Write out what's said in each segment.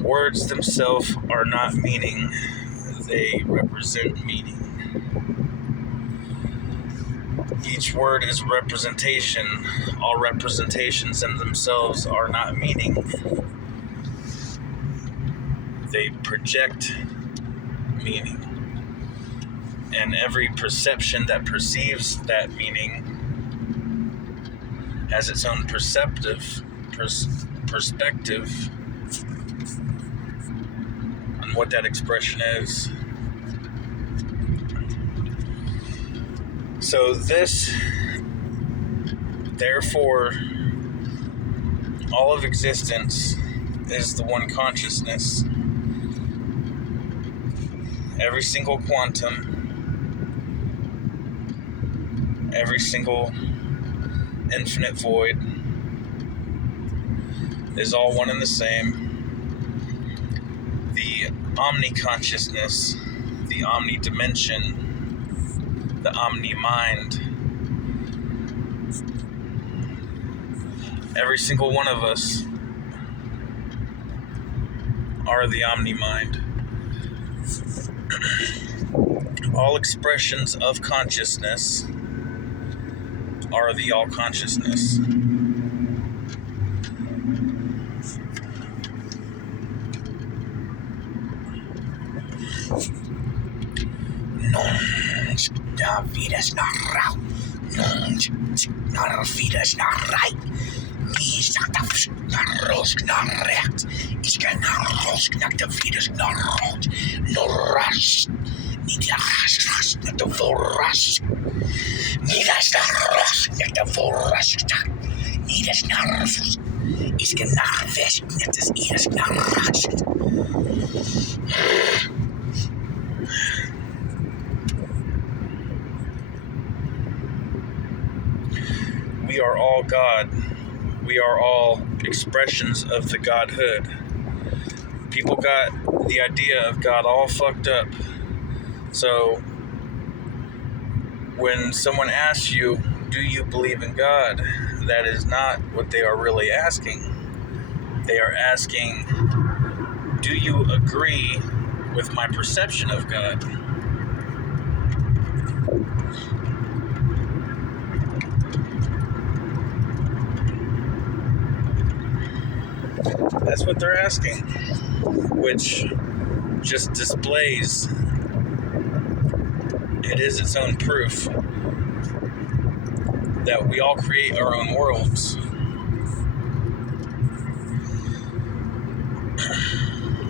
Words themselves are not meaning. They represent meaning. Each word is representation. All representations in themselves are not meaning. They project meaning. And every perception that perceives that meaning has its own perspective on what that expression is. So this, therefore, all of existence is the one consciousness. Every single quantum, every single infinite void is all one and the same. The omni-consciousness, the omni-dimension, the omni-mind, every single one of us are the omni-mind. All expressions of consciousness are the all-consciousness. Vidas narrau, nar vidas narrai, Isakaf narrosk narret, Iskanarrosk nakta vidas narrot, Norras, Nidas nakta vorras, Nidas narros nakta vorras, Nidas narros, Iskanarves naktas iras narras. We are all God. We are all expressions of the Godhood. People got the idea of God all fucked up. So when someone asks you, do you believe in God? That is not what they are really asking. They are asking, do you agree with my perception of God? That's what they're asking, which just displays it is its own proof that we all create our own worlds.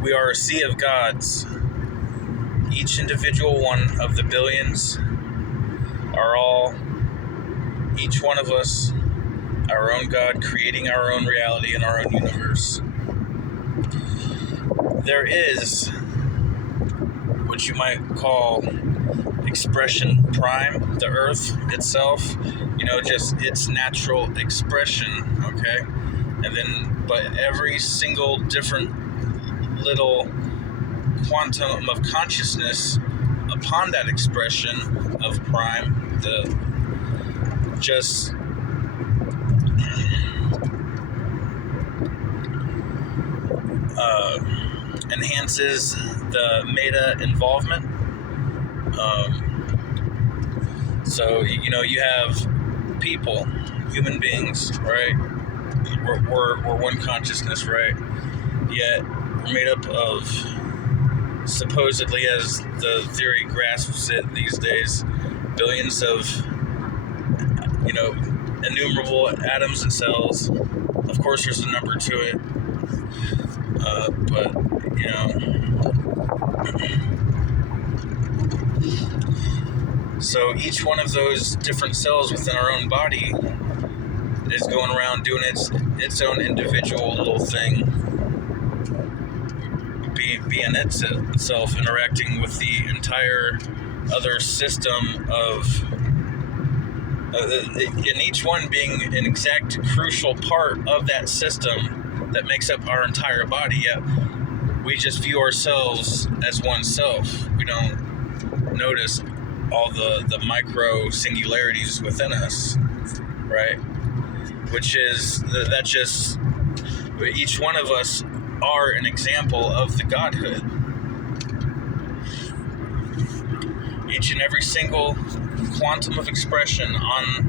We are a sea of gods. each individual one of the billions are all, each one of us, our own God, creating our own reality in our own universe. There is what you might call expression prime, the earth itself, just its natural expression, okay? And then, but every single different little quantum of consciousness upon that expression of prime, just enhances the meta involvement. So you have people, human beings, right? We're one consciousness, right? Yet we're made up of, supposedly, as the theory grasps it these days, billions of innumerable atoms and cells. Of course, there's a number to it, but so each one of those different cells within our own body is going around doing its own individual little thing, being itself, interacting with the entire other system of, and each one being an exact crucial part of that system that makes up our entire body. Yet we just view ourselves as one self. We don't notice all the micro singularities within us, right? Which is that just each one of us are an example of the Godhood. Each and every single quantum of expression and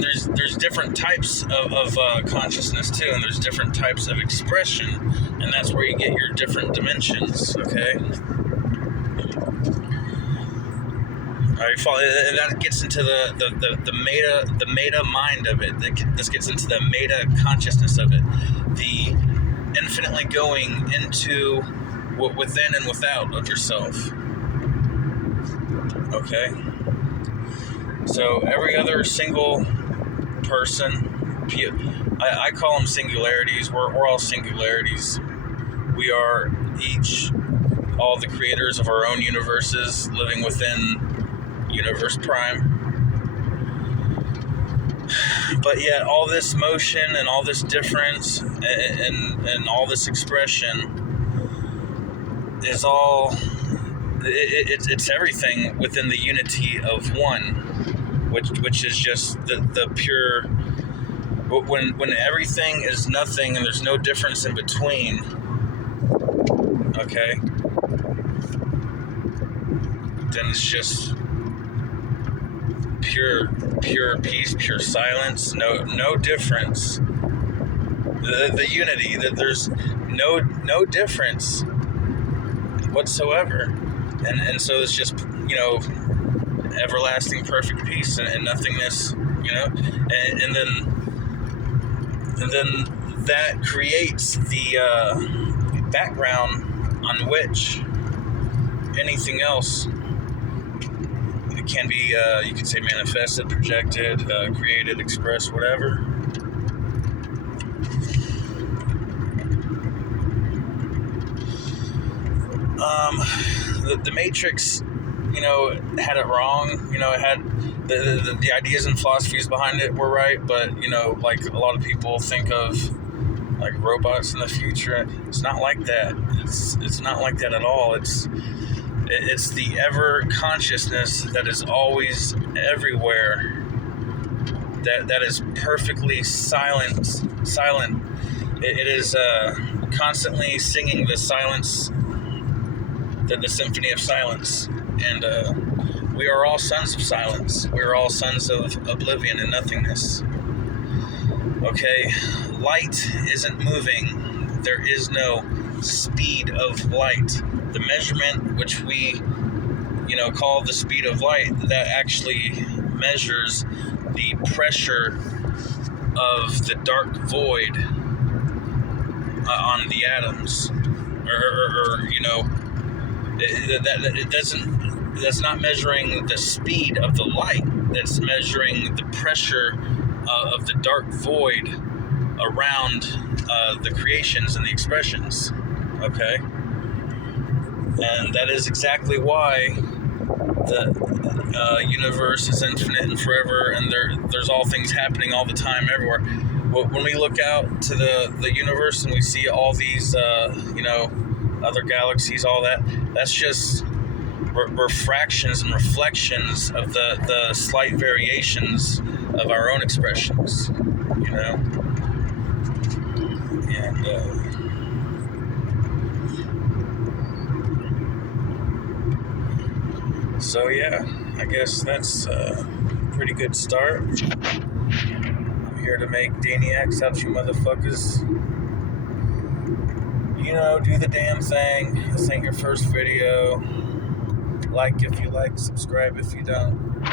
there's different types of consciousness too, and there's different types of expression, and that's where you get your different dimensions, okay? And that gets into the meta mind of it. This gets into the meta consciousness of it, the infinitely going into within and without of yourself. Okay, so every other single person, I call them singularities. We're all singularities. We are each all the creators of our own universes, living within Universe Prime. But yet all this motion and all this difference and all this expression is all, it's everything within the unity of one, which is just the pure, when everything is nothing and there's no difference in between, okay, then it's just pure peace, pure silence, no difference. The unity, that there's no difference whatsoever, and so it's just everlasting perfect peace and nothingness, and then that creates the background on which anything else can be, you could say, manifested, projected, created, expressed, whatever. The Matrix, had it wrong. It had the ideas and philosophies behind it were right, but like a lot of people think of like robots in the future. It's not like that. It's not like that at all. It's the ever consciousness that is always everywhere. That is perfectly silent. It is constantly singing the silence, the symphony of silence, and we are all sons of silence. We are all sons of oblivion and nothingness. Okay, light isn't moving. There is no speed of light. The measurement, which we, call the speed of light, that actually measures the pressure of the dark void on the atoms, or you know, it doesn't. That's not measuring the speed of the light. That's measuring the pressure of the dark void around the creations and the expressions. Okay, and that is exactly why the universe is infinite and forever, and there's all things happening all the time everywhere. When we look out to the universe and we see all these, you know, other galaxies, all that, that's just refractions and reflections of the slight variations of our own expressions, you know? And, so yeah, I guess that's a pretty good start. I'm here to make Daniacs out of you motherfuckers. You know, do the damn thing. This ain't your first video. Like if you like, subscribe if you don't.